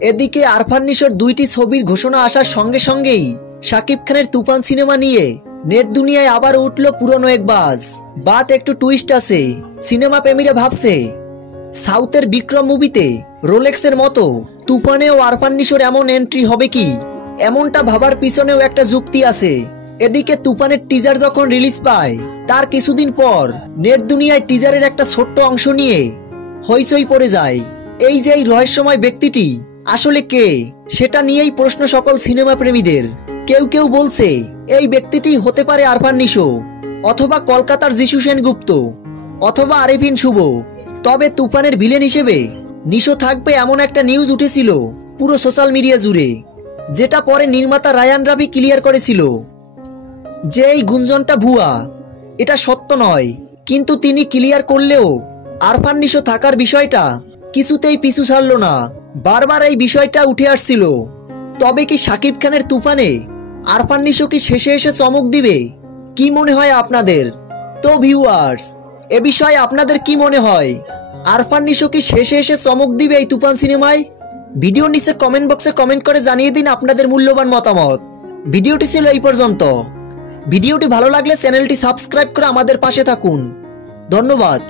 এদিকে আরফান নিশোর 2টি ছবির ঘোষণা আসার সঙ্গে সঙ্গেই শাকিব খানের তুফান সিনেমা নিয়ে নেট দুনিয়ায় আবার উঠল পুরনো এক বাজ। বাট একটু টুইস্ট আছে। সিনেমা প্রেমীরা ভাবছে সাউথের বিক্রম মুভিতে রোলেক্সের মতো তুফানেও আরফান নিশোর এমন এন্ট্রি হবে কি। এমনটা ভাবার পিছনেও একটা যুক্তি আছে। এদিকে তুফানের টিজার যখন রিলিজ পায় তার কিছুদিন পর নেট দুনিয়ায় টিজারের একটা ছোট্ট অংশ নিয়ে হইচই পড়ে যায়। এই যে এই রহস্যময় ব্যক্তিটি আসলে কে সেটা নিয়েই প্রশ্ন সকল সিনেমা প্রেমীদের। কেউ কেউ বলছে এই ব্যক্তিটি হতে পারে আরফান নিশো, অথবা কলকাতার যিশু সেনগুপ্ত, অথবা আরিফিন শুভ। তবে তুফানের ভিলেন হিসেবে নিশো থাকবে এমন একটা নিউজ উঠেছিল পুরো সোশ্যাল মিডিয়া জুড়ে, যেটা পরে নির্মাতা রায়ান রাভি ক্লিয়ার করেছিল যে এই গুঞ্জনটা ভুয়া, এটা সত্য নয়। কিন্তু তিনি ক্লিয়ার করলেও আরফান নিশো থাকার বিষয়টা কিছুতেই পিছু ছাড়ল না। বারবার এই বিষয়টা উঠে আসছিল। তবে কি শাকিব খানের তুফানে আরফান নিশো কি শেষে এসে চমক দিবে? কি মনে হয় আপনাদের? তো ভিউয়ার্স, এ বিষয়ে আপনাদের কি মনে হয়? আরফান নিশো কি শেষে এসে চমক দিবে এই তুফান সিনেমায়? ভিডিওর নিচে কমেন্ট বক্সে কমেন্ট করে জানিয়ে দিন আপনাদের মূল্যবান মতামত। ভিডিওটি ছিল এই পর্যন্ত। ভিডিওটি ভালো লাগলে চ্যানেলটি সাবস্ক্রাইব করে আমাদের পাশে থাকুন। ধন্যবাদ।